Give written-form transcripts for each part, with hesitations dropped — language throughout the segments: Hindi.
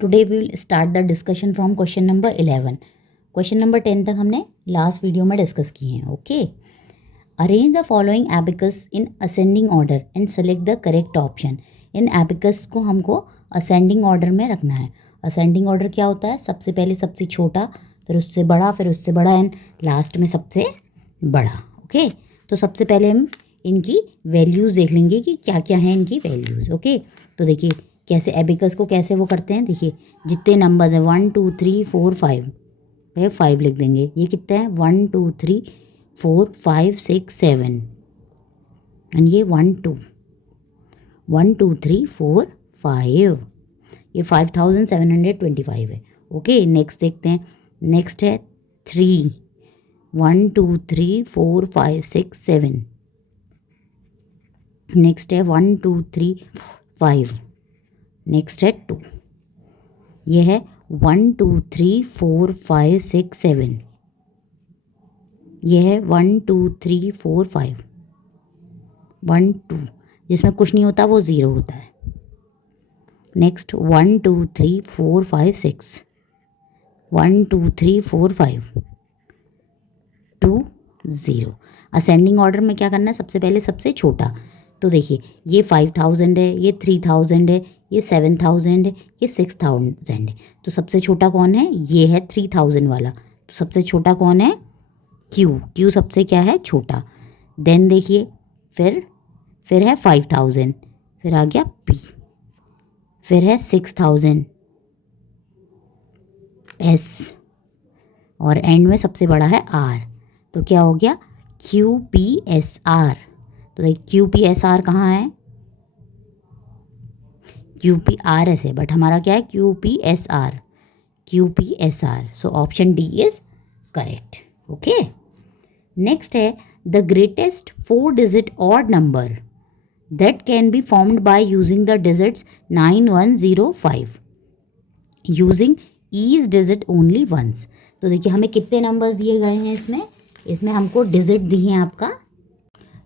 Today we will start the discussion from question number 11। Question number 10 तक हमने लास्ट वीडियो में डिस्कस किए हैं। Okay, arrange the following abacus in ascending order and select the correct option. इन एबिकस को हमको असेंडिंग ऑर्डर में रखना है। असेंडिंग ऑर्डर क्या होता है? सबसे पहले सबसे छोटा, फिर उससे बड़ा एंड लास्ट में सबसे बड़ा। ओके, तो सबसे पहले हम इनकी वैल्यूज़ देख लेंगे कि क्या क्या हैं इनकी वैल्यूज़। ओके, तो देखिए कैसे एबिकस को कैसे वो करते हैं। देखिए जितने नंबर हैं 1 2 3 4 5 पे 5 लिख देंगे। ये कितने हैं? 1 2 3 4 5 6 7 एंड ये 1 2 3 4 5, ये 5725 है। ओके, नेक्स्ट देखते हैं। नेक्स्ट है 3 1 2 3 4 5 6 7। नेक्स्ट है 1 2 3 5। नेक्स्ट है 2। ये है 1 2 3 4 5 6 7। ये है 1 2 3 4 5 1 2, जिसमें कुछ नहीं होता वो 0 होता है। नेक्स्ट 1 2 3 4 5 6 1 2 3 4 5 2 0। असेंडिंग ऑर्डर में क्या करना है? सबसे पहले सबसे छोटा। तो देखिए ये 5000 है, ये 3000 है, ये 7000 है, ये 6000 है। तो सबसे छोटा कौन है? ये है 3000 वाला। तो सबसे छोटा कौन है? क्यू सबसे क्या है? छोटा। देन देखिए फिर है 5000, फिर आ गया पी, फिर है 6000 एस, और एंड में सबसे बड़ा है आर। तो क्या हो गया? QPSR। तो देखिए QPSR कहाँ है? QPRS है, बट हमारा क्या है? QPSR। So option D is correct. Okay, next है the greatest 4 digit odd number that can be formed by using the digits 9105 using each digit only once. तो देखिए हमें कितने नंबर्स दिए गए हैं इसमें हमको डिजिट दी हैं आपका।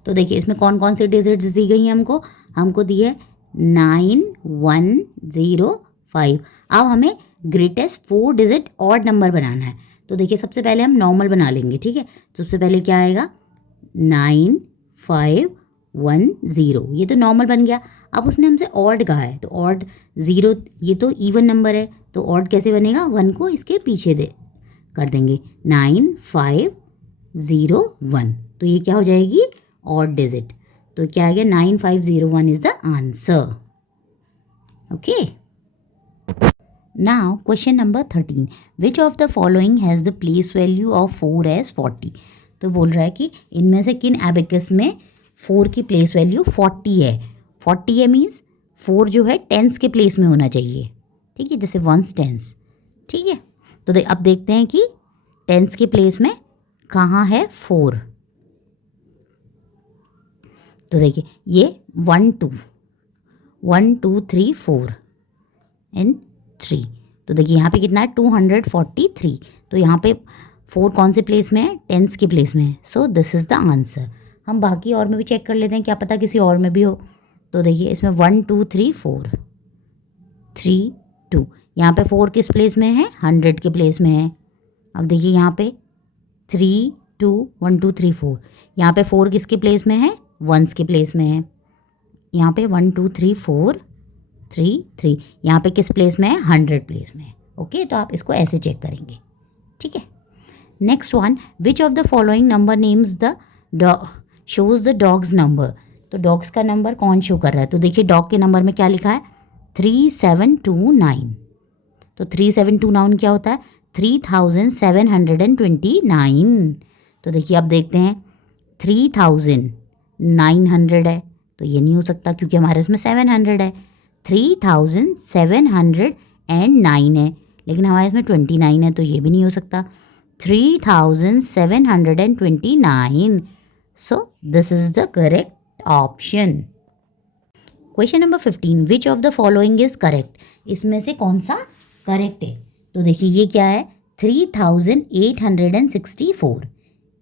तो देखिए इसमें कौन कौन सी डिजिट्स दी गई हैं हमको दी है 9105। अब हमें ग्रेटेस्ट 4 डिजिट ऑड नंबर बनाना है। तो देखिए सबसे पहले हम नॉर्मल बना लेंगे। ठीक है, सबसे पहले क्या आएगा? 9510, ये तो नॉर्मल बन गया। अब उसने हमसे ऑड कहा है, तो ऑड 0, ये तो इवन नंबर है, तो ऑड कैसे बनेगा? 1 को इसके पीछे दे कर देंगे 9501। तो ये क्या हो जाएगी? Odd digit. तो क्या आ गया? 9501 is the answer. Okay, now question number 13, which of the following has the place value of 4 as 40। तो बोल रहा है कि इनमें से किन एबिकस में 4 की प्लेस वैल्यू 40 है। 40 है मीन्स 4 जो है टेंस के प्लेस में होना चाहिए। ठीक है, जैसे वंस टेंस। ठीक है, तो अब देखते हैं कि टेंस के प्लेस में कहाँ है 4। तो देखिए ये 1 2 3 4 एंड 3। तो देखिए यहाँ पे कितना है? 243। तो यहाँ पे 4 कौन से प्लेस में है? टेंस के प्लेस में है। So this is the answer. हम बाकी और में भी चेक कर लेते हैं, क्या पता किसी और में भी हो। तो देखिए इसमें 1 2 3 4 3 2, यहाँ पे 4 किस प्लेस में है? 100 के प्लेस में है। अब देखिए यहाँ पे 3 2 1 2 3 4, यहाँ पे 4 किसके प्लेस में है? वंस के प्लेस में है। यहाँ पे 1 2 3 4 3 3, यहाँ पे किस प्लेस में है? 100 प्लेस में है। ओके, तो आप इसको ऐसे चेक करेंगे। ठीक है, next one, which of the following number names the shows the dogs number. तो डॉग्स का नंबर कौन शो कर रहा है? तो देखिए डॉग के नंबर में क्या लिखा है? 3729। तो 3729 क्या होता है? 3729। तो देखिए अब देखते हैं 3900 है, तो ये नहीं हो सकता क्योंकि हमारे इसमें 700 है। 3709 है, लेकिन हमारे इसमें 29 है, तो ये भी नहीं हो सकता। 3729। सो this is the correct option. Question number 15, which of the following is correct. इसमें से कौन सा करेक्ट है? तो देखिए ये क्या है? 3864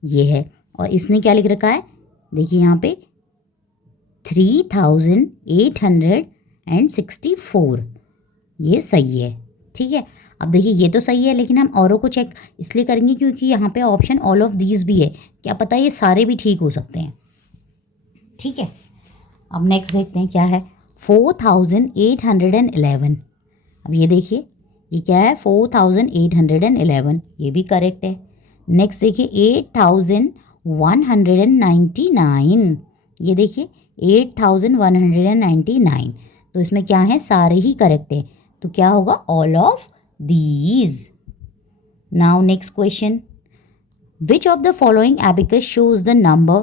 ये है, और इसने क्या लिख रखा है? देखिए यहाँ पे 3864, ये सही है। ठीक है। अब देखिए ये तो सही है, लेकिन हम औरों को चेक इसलिए करेंगे क्योंकि यहाँ पे ऑप्शन ऑल ऑफ दीज भी है, क्या पता ये सारे भी ठीक हो सकते हैं। ठीक है, अब नेक्स्ट देखते हैं क्या है। 4811। अब ये देखिए ये क्या है, 4811, ये भी करेक्ट है। नेक्स्ट देखिए 8199, ये देखिए 8199, तो इसमें क्या है, सारे ही करेक्ट है, तो क्या होगा, all of these. Now next question, which of the following abacus shows the number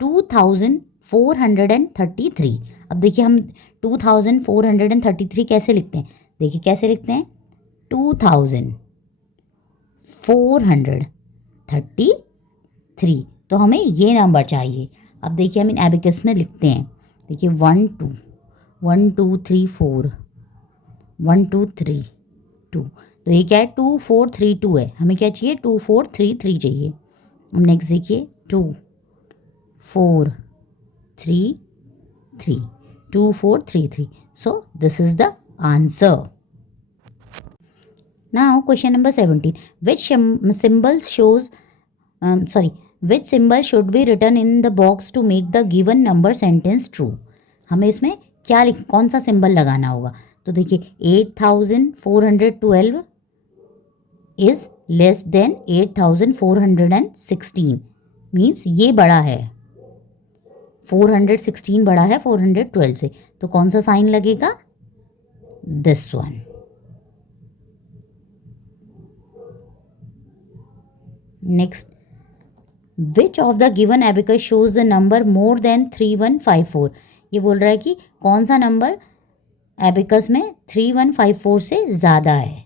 2433। अब देखिए हम 2433 कैसे लिखते हैं, देखिए कैसे लिखते हैं, 2433, तो हमें ये नंबर चाहिए। अब देखिए हम इन एबिकस में लिखते हैं, देखिए 1 2 1 2 3 4 1 2 3 2, तो ये क्या है, 2432 है, हमें क्या चाहिए, 2433 चाहिए। अब नेक्स्ट देखिए 2 4 3 3 2433, सो this is the answer. Now question number 17, which symbol shows which symbol should be written in the box to make the given number sentence true। हमें इसमें क्या कौन सा सिंबल लगाना होगा, तो देखिए 8412 इज लेस देन 8416, मीन्स ये बड़ा है, 416 बड़ा है 412 से, तो कौन सा साइन लगेगा, this one. Next, which of the given abacus shows the number more than 3154। ये बोल रहा है कि कौन सा नंबर एबिकस में 3154 से ज़्यादा है,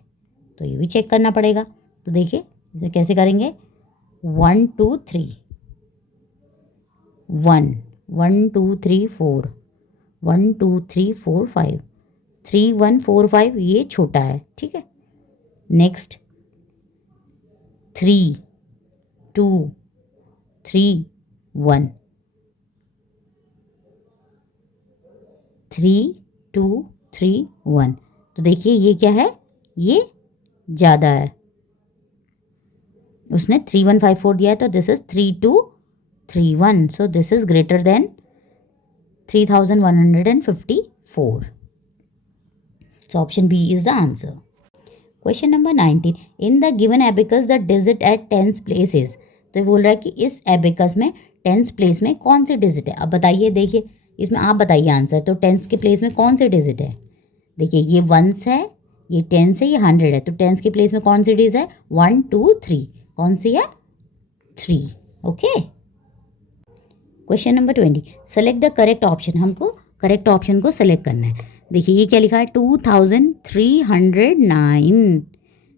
तो ये भी चेक करना पड़ेगा। तो देखिए इसमें कैसे करेंगे, 1 2 3 1 1 2 3 4 1 2 3 4 5 3 1 4 5, ये छोटा है, ठीक है। नेक्स्ट 3 2 3 1 3 2 3 1, तो देखिए ये क्या है, ये ज़्यादा है, उसने 3154 दिया है, तो this is 3231, so this is greater than 3154, so option B is the answer. Question number 19, in the given abacus the digit at tens place is. तो ये बोल रहा है कि इस एबिकस में टेंस प्लेस में कौन सी डिजिट है। अब बताइए, देखिए इसमें आप बताइए आंसर, तो टेंस के प्लेस में कौन सी डिजिट है, देखिए ये 1 है, ये 10 है, ये 100 है, तो टेंस के प्लेस में कौन सी डिजिट है, 1 2 3, कौन सी है, 3। Okay, question number 20, select the correct option. हमको करेक्ट ऑप्शन को सेलेक्ट करना है। देखिए ये क्या लिखा है, 2309,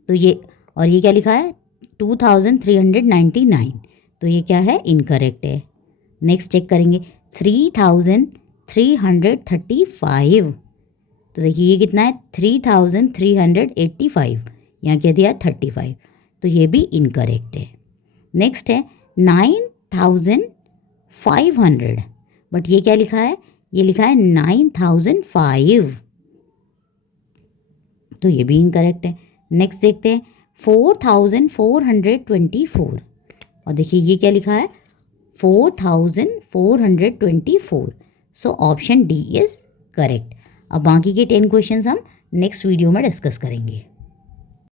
तो ये, और ये क्या लिखा है, 2399, तो ये क्या है, इनकरेक्ट है। नेक्स्ट चेक करेंगे 3335, तो देखिए ये कितना है, 3385, यहाँ क्या दिया 35, तो ये भी इनकरेक्ट है। नेक्स्ट है 9500, बट ये क्या लिखा है, ये लिखा है 9005, तो ये भी इनकरेक्ट है। नेक्स्ट देखते हैं 4424, और देखिए ये क्या लिखा है, 4424, सो ऑप्शन डी इज करेक्ट। अब बाकी के 10 क्वेश्चंस हम नेक्स्ट वीडियो में डिस्कस करेंगे।